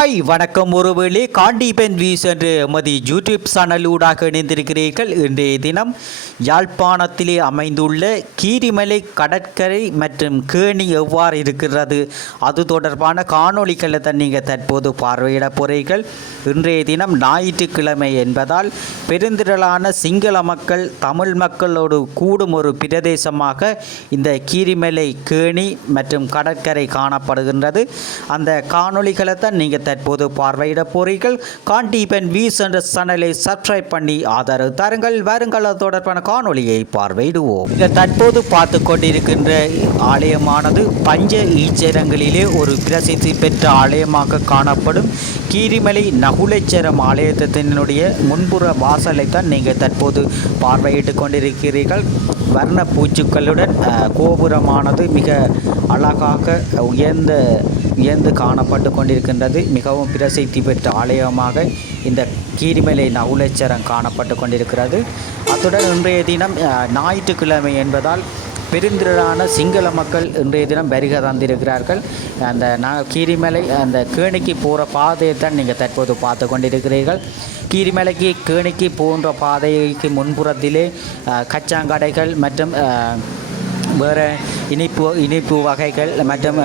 Hi வணக்கம். ஒருவேளை காண்டி பென் வீஸ் என்று எமது யூடியூப் சேனலூடாக இணைந்திருக்கிறீர்கள். இன்றைய தினம் யாழ்ப்பாணத்திலே அமைந்துள்ள கீரிமலை கடற்கரை மற்றும் கேணி எவ்வாறு இருக்கிறது அது தொடர்பான காணொளிகளை தான் நீங்கள் தற்போது பார்வையிட போகிறீர்கள். இன்றைய தினம் ஞாயிற்றுக்கிழமை என்பதால் பெருந்திரளான சிங்கள மக்கள் தமிழ் மக்களோடு கூடும் ஒரு பிரதேசமாக இந்த கீரிமலை கேணி மற்றும் கடற்கரை காணப்படுகின்றது. அந்த காணொளிகளை தான் நீங்கள் தற்போது பார்வையிட போறீர்கள். காண்டி பென் வீஸ் என்ற சேனலை சப்ஸ்கிரைப் பண்ணி ஆதரவு தாருங்கள். வருங்கள் தொடர்பான காணொளியை பார்வையிடுவோம். தற்போது பார்த்து கொண்டிருக்கின்ற ஆலயமானது பஞ்ச ஈச்சரங்களிலே ஒரு பிரசித்தி பெற்ற ஆலயமாக காணப்படும் கீரிமலை நகுலேச்சரம் ஆலயத்தினுடைய முன்புற வாசலை தான் நீங்கள் தற்போது பார்வையிட்டு கொண்டிருக்கிறீர்கள். வர்ண பூச்சுக்களுடன் கோபுரமானது மிக அழகாக உயர்ந்து காணப்பட்டு கொண்டிருக்கின்றது. மிகவும் பிரசித்தி பெற்ற ஆலயமாக இந்த கீரிமலை நகுலேச்சரம் காணப்பட்டு கொண்டிருக்கிறது. அத்துடன் இன்றைய தினம் ஞாயிற்றுக்கிழமை என்பதால் பெருந்திரளான சிங்கள மக்கள் இன்றைய தினம் வருகை தந்திருக்கிறார்கள். அந்த கீரிமலை அந்த கேணிக்கு போகிற பாதையை தான் நீங்கள் தற்போது பார்த்து கொண்டிருக்கிறீர்கள். கீரிமலைக்கு கேணிக்கு போன்ற பாதைக்கு முன்புறத்திலே கச்சாங்கடைகள் மற்றும் வேறு இனிப்பு வகைகள் மற்றும்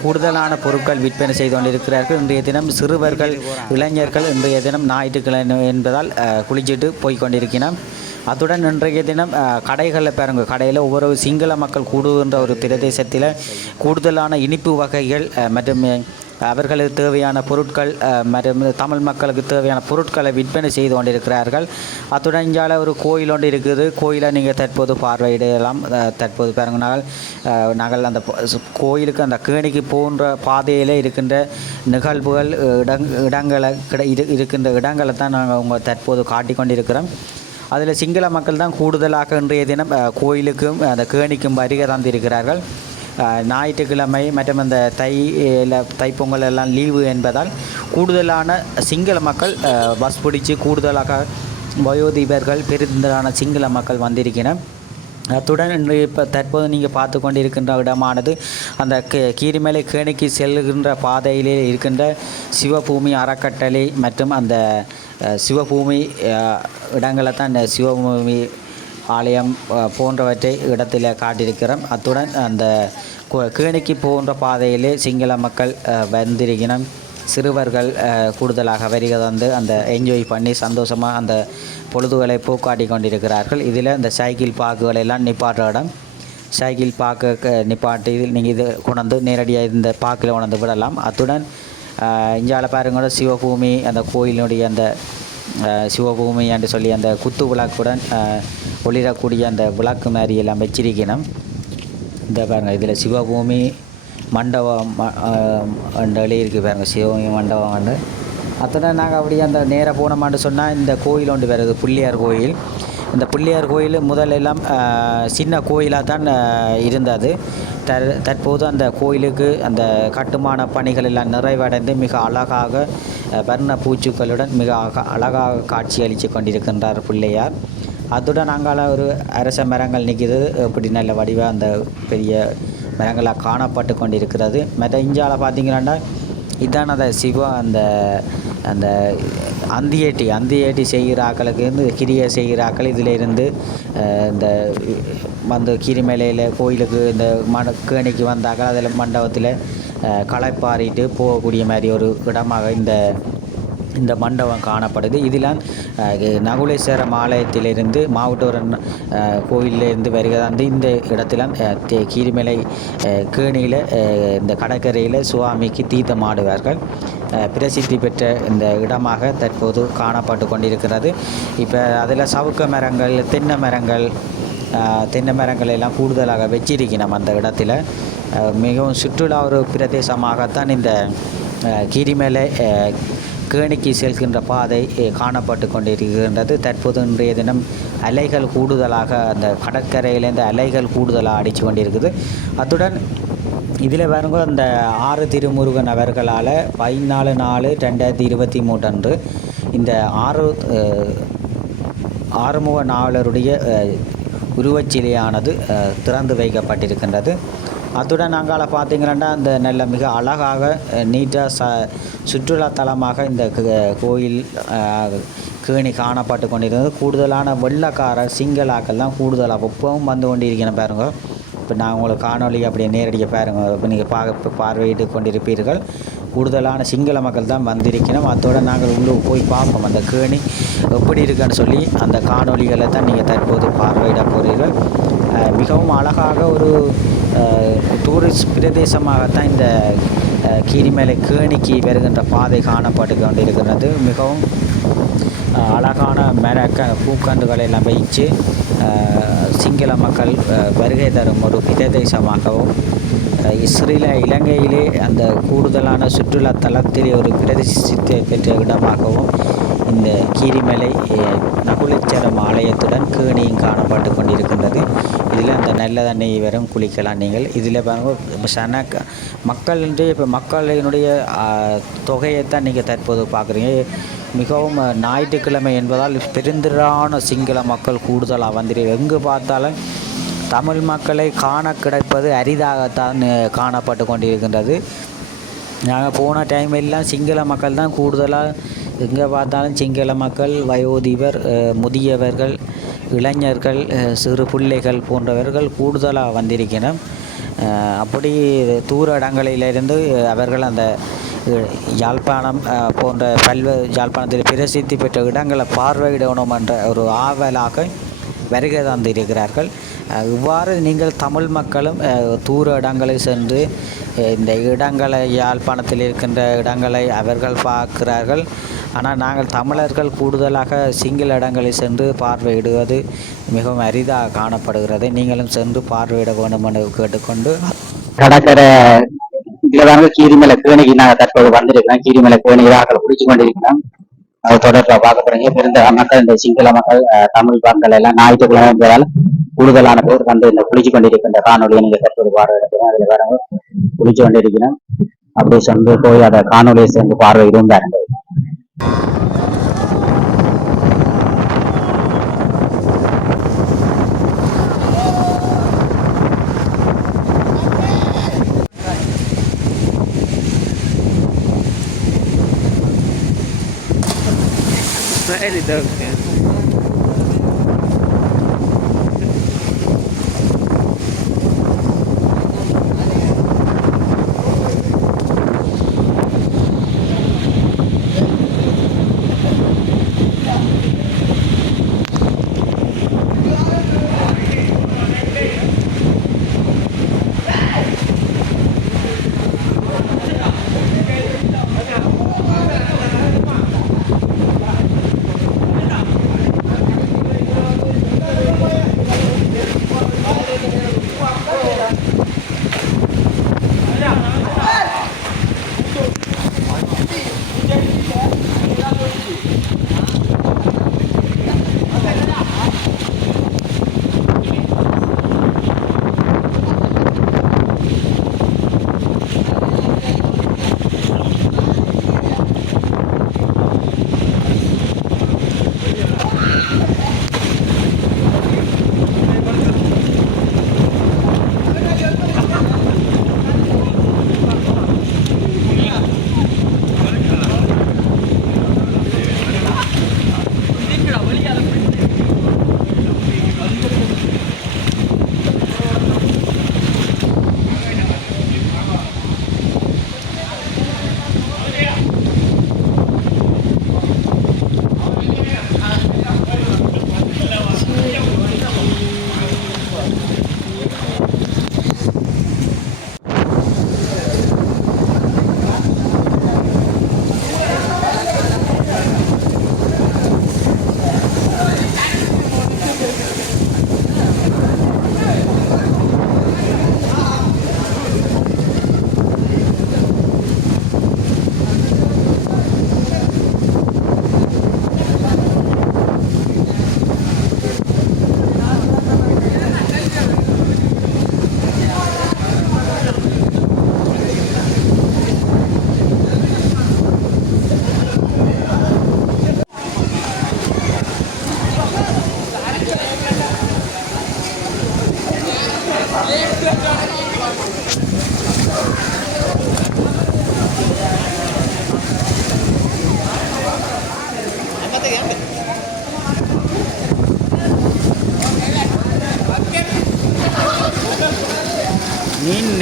கூடுதலான பொருட்கள் விற்பனை செய்து கொண்டிருக்கிறார்கள். இன்றைய தினம் சிறுவர்கள் இளைஞர்கள் இன்றைய தினம் ஞாயிற்றுக்கிழமை என்பதால் குளிச்சுட்டு போய் கொண்டிருக்கிறோம். அத்துடன் இன்றைய தினம் கடைகளில் பாருங்கள், கடையில் ஒவ்வொரு சிங்கள மக்கள் கூடுகின்ற ஒரு பிரதேசத்தில் கூடுதலான இனிப்பு வகைகள் மற்றும் அவர்களுக்கு தேவையான பொருட்கள் மற்றும் தமிழ் மக்களுக்கு தேவையான பொருட்களை விற்பனை செய்து கொண்டிருக்கிறார்கள். அத்துடன் இங்கால ஒரு கோயில் ஒன்று இருக்குது. கோயிலை நீங்கள் தற்போது பார்வையிடலாம். தற்போது பாருங்கள், நாங்கள் அந்த கோயிலுக்கு அந்த கேணிக்கு போன்ற பாதையில் இருக்கின்ற நிகழ்வுகள் இடங்களை இருக்கின்ற இடங்களை தான் நாங்கள் உங்கள் தற்போது காட்டிக்கொண்டிருக்கிறோம். அதில் சிங்கள மக்கள் தான் கூடுதலாக இன்றைய தினம் கோயிலுக்கும் அந்த கேணிக்கும் வருகை தந்திருக்கிறார்கள். ஞாயிற்றுக்கிழமை மற்றும் அந்த தைப்பொங்கல் எல்லாம் லீவு என்பதால் கூடுதலான சிங்கள மக்கள் பஸ் பிடிச்சி கூடுதலாக வயோதிபர்கள் பெருந்திரளான சிங்கள மக்கள் வந்திருக்கிறனர். அத்துடன் இன்று இப்போ தற்போது நீங்கள் பார்த்து கொண்டிருக்கின்ற இடமானது அந்த கீரிமலை கேணிக்கு செல்கின்ற பாதையிலே இருக்கின்ற சிவபூமி அறக்கட்டளை மற்றும் அந்த சிவபூமி இடங்களை தான் இந்த சிவபூமி ஆலயம் போன்றவற்றை இடத்தில் காட்டியிருக்கிறோம். அத்துடன் அந்த கேணிக்கு போன்ற பாதையிலே சிங்கள மக்கள் வந்திருக்கணும். சிறுவர்கள் கூடுதலாக வருகை தந்து அந்த என்ஜாய் பண்ணி சந்தோஷமாக அந்த பொழுதுகளை போக்காட்டி கொண்டிருக்கிறார்கள். இதில் இந்த சைக்கிள் பார்க்குகள் எல்லாம் நிப்பாட்டுற இடம். சைக்கிள் பார்க்க நிப்பாட்டி நீங்கள் இது கொண்டு நேரடியாக இந்த பார்க்கில் கொண்டு விடலாம். அத்துடன் இஞ்சால பாருங்களோட சிவபூமி அந்த கோயிலினுடைய அந்த சிவபூமி என்று சொல்லி அந்த குத்து விளக்குடன் ஒளிரக்கூடிய அந்த விளக்கு மாதிரி எல்லாம் வச்சிருக்கணும். இந்த பாருங்கள், இதில் சிவபூமி மண்டபம் எழுதியிருக்கு பாருங்கள், சிவபூமி மண்டபம் வந்து. அத்துடன் நாங்கள் அப்படியே அந்த நேராக போனோமான்னு சொன்னால் இந்த கோயில் ஒன்று வருது, பிள்ளையார் கோயில். இந்த பிள்ளையார் கோயில் முதலெல்லாம் சின்ன கோயிலாக தான் இருந்தது. தற்போது அந்த கோயிலுக்கு அந்த கட்டுமான பணிகள் எல்லாம் நிறைவடைந்து மிக அழகாக வர்ண பூச்சுக்களுடன் மிக அழகாக காட்சி அளித்து கொண்டிருக்கின்றார் பிள்ளையார். அதுடன் அங்கால ஒரு அரச மரங்கள் நிற்கிறது. இப்படி நல்ல வடிவாக அந்த பெரிய மரங்களாக காணப்பட்டு கொண்டிருக்கிறது. மற்ற இஞ்சால பார்த்திங்கன்னா இதான் அந்த அந்த அந்த அந்தியேட்டி செய்கிற ஆக்களுக்கு இருந்து கிரியை செய்கிற ஆக்கள் இதில் இருந்து இந்த வந்து கீரிமலையில் கோயிலுக்கு இந்த கேணிக்கு வந்தாக்கள் அதில் மண்டபத்தில் களைப்பாரிட்டு போகக்கூடிய மாதிரி ஒரு இடமாக இந்த மண்டபம் காணப்படுது. இதில் நகுலேஸ்வரம் ஆலயத்திலிருந்து மாவட்டூரன் கோயிலிருந்து வருகிறது. அந்த இந்த இடத்துல கீரிமலை கேணியில் இந்த கடற்கரையில் சுவாமிக்கு தீர்த்தம் ஆடுவார்கள். பிரசித்தி பெற்ற இந்த இடமாக தற்போது காணப்பட்டு கொண்டிருக்கிறது. இப்போ அதில் சவுக்க மரங்கள் தென்னை மரங்கள் எல்லாம் கூடுதலாக வச்சிருக்கணும். அந்த இடத்துல மிகவும் சுற்றுலா ஒரு பிரதேசமாகத்தான் இந்த கீரிமலை கேணிக்கு செல்கின்ற பாதை காணப்பட்டு கொண்டிருக்கின்றது. தற்போது இன்றைய தினம் அலைகள் கூடுதலாக அந்த கடற்கரையிலேருந்து அலைகள் கூடுதலாக அடித்து கொண்டிருக்குது. அத்துடன் இதில் பாருங்க, அந்த 6 திருமுருகன் அவர்களால் 14/4/2023 அன்று இந்த ஆறுமுக நாவலருடைய உருவச்சிலையானது திறந்து வைக்கப்பட்டிருக்கின்றது. அத்துடன் அங்கால பார்த்தீங்கன்னா அந்த நல்ல மிக அழகாக நீட்டாக சுற்றுலா தலமாக இந்த கோயில் கேணி காணப்பட்டு கொண்டிருந்தது. கூடுதலான வெள்ளக்காரர் சிங்களாக்கள் தான் கூடுதலாக இப்பவும் வந்து கொண்டிருக்கணும் பாருங்க. இப்போ நான் உங்களுக்கு காணொலி அப்படியே நேரடியாக பாருங்க. இப்போ நீங்கள் பார்வையிட்டு கொண்டிருப்பீர்கள். கூடுதலான சிங்கள மக்கள் தான் வந்திருக்கணும். அதோடு நாங்கள் உள்ளே போய் பார்ப்போம் அந்த கேணி எப்படி இருக்குன்னு சொல்லி அந்த காணொலிகளை தான் நீங்கள் தற்போது பார்வையிட போகிறீர்கள். மிகவும் அழகாக ஒரு டூரிஸ்ட் பிரதேசமாகத்தான் இந்த கீரிமலை கேணிக்கு வருகின்ற பாதை காணப்பட்டு கொண்டிருக்கிறது. மிகவும் அழகான பூக்கன்றுகளை எல்லாம் வைத்து சிங்கள மக்கள் வருகை தரும் ஒரு பிரதேசமாகவும் இலங்கையிலே அந்த கூடுதலான சுற்றுலா தலத்திலே ஒரு பிரதிஷ்டை பெற்ற இடமாகவும் இந்த கீரிமலை நகுலேஸ்வரம் ஆலயத்துடன் கேணியும் காணப்பட்டு கொண்டிருக்கின்றது. இதில் அந்த நல்ல தண்ணீர் வரும் குளிக்கலாம் நீங்கள். இதில் பாருங்கள் மக்களினுடைய இப்போ மக்களினுடைய தொகையைத்தான் நீங்கள் தற்போது பார்க்குறீங்க. மிகவும் ஞாயிற்றுக்கிழமை என்பதால் பெருந்திரான சிங்கள மக்கள் கூடுதலாக வந்துருக்கு. எங்கு பார்த்தாலும் தமிழ் மக்களை காண கிடைப்பது அரிதாகத்தான் காணப்பட்டு கொண்டிருக்கின்றது. நாங்கள் போன டைம் எல்லாம் சிங்கள மக்கள் தான் கூடுதலாக எங்கே பார்த்தாலும் சிங்கள மக்கள், வயோதிபர், முதியவர்கள், இளைஞர்கள், சிறு பிள்ளைகள் போன்றவர்கள் கூடுதலாக வந்திருக்கணும். அப்படி தூர இடங்களிலிருந்து அவர்கள் அந்த யாழ்ப்பாணம் போன்ற யாழ்ப்பாணத்தில் பிரசித்தி பெற்ற இடங்களை பார்வையிடணும் என்ற ஒரு ஆவலாக வருகை தந்திருக்கிறார்கள். இவ்வாறு நீங்கள் தமிழ் மக்களும் தூர இடங்களை சென்று இந்த இடங்களை யாழ்ப்பாணத்தில் இருக்கின்ற இடங்களை அவர்கள் பார்க்கிறார்கள். ஆனால் நாங்கள் தமிழர்கள் கூடுதலாக சிங்கள இடங்களை சென்று பார்வையிடுவது மிகவும் அரிதாக காணப்படுகிறது. நீங்களும் சென்று பார்வையிட வேண்டும் என்று கேட்டுக்கொண்டு கடற்கரை கீரிமலை கேணிக்கு நாங்கள் தற்போது வந்திருக்கிறோம். கீரிமலை கேணியாக பிடிச்சு கொண்டிருக்கிறோம். அது தொடர்பாக பார்க்க போறீங்க. பிறந்த மக்கள் இந்த சிங்கள மக்கள், தமிழ் மக்கள் எல்லாம் ஞாயிற்றுக்கிழமை என்பதால் கூடுதலான பேர் வந்து இந்த குளிச்சு கொண்டிருக்கின்ற காணொலியை நீங்க தற்போது பார்வையிடுறோம். அதுல வேற குளிச்சு கொண்டிருக்கிறோம். அப்படி சென்று போய் அதை காணொலியை சேர்ந்து பார்வையிடும் பாருங்கள். Ele deve ter.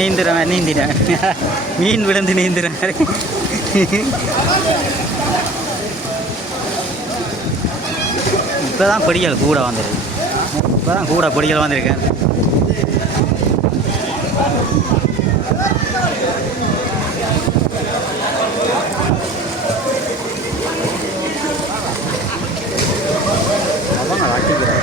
நீந்திரேன் மீன் விழுந்து நீந்திரேன். இப்போ தான் பொடிகள் கூட வந்துருக்கு. இப்போ தான் கூட பொடிகள் வந்திருக்கேன். அவங்க அடிக்கிறாங்க.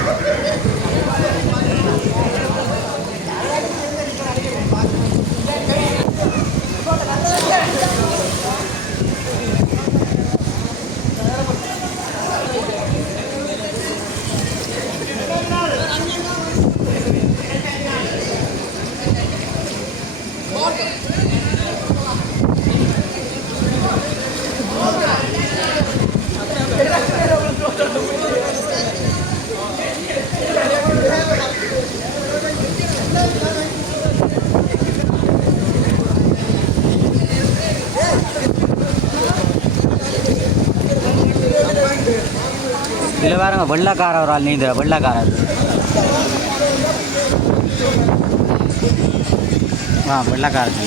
இதில் பாருங்க வெள்ளைக்கார ஒரு ஆள் நீந்துற வெள்ளைக்காரர். வெள்ளைக்காரர்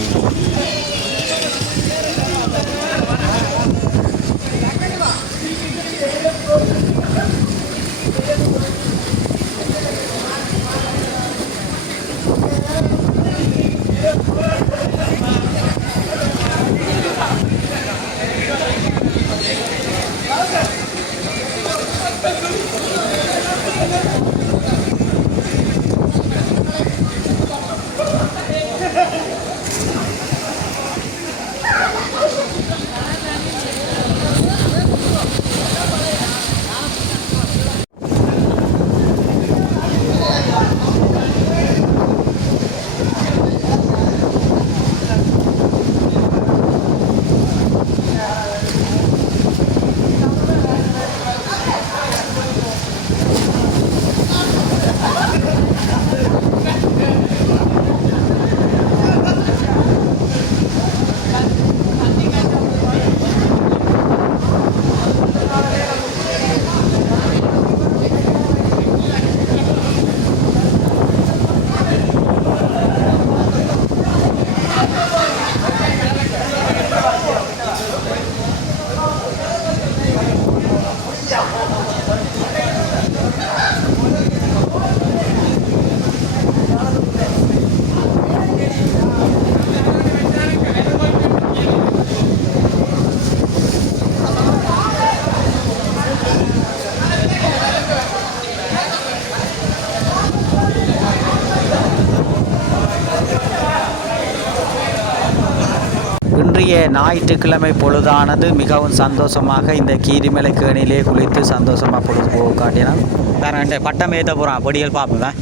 இன்றைய ஞாயிற்றுக்கிழமை பொழுதானது மிகவும் சந்தோஷமாக இந்த கீரிமலை கேணியிலே குளித்து சந்தோஷமாக பொழுது காட்டினான். வேற பட்டம் ஏற்ற போகிறான் பொடிகள் பார்ப்பேன்.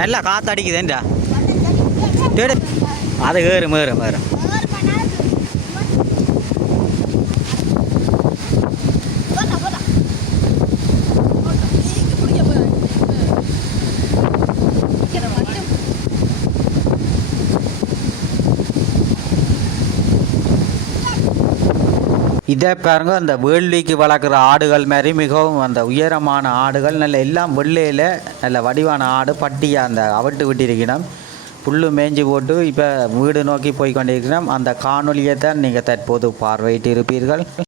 நல்லா காற்று அடிக்குதுண்டா. அது ஏறு. இதை பாருங்க, அந்த வேள்விக்கு வளர்க்குற ஆடுகள் மாதிரி மிகவும் அந்த உயரமான ஆடுகள், நல்ல எல்லாம் வெள்ளையில் நல்ல வடிவான ஆடு பட்டியாக அந்த அவிட்டு விட்டிருக்கணும். புல்லு மேய்ஞ்சி போட்டு இப்போ வீடு நோக்கி போய் கொண்டிருக்கிறோம். அந்த காணொலியை தான் நீங்கள் தற்போது பார்வையிட்டு இருப்பீர்கள்.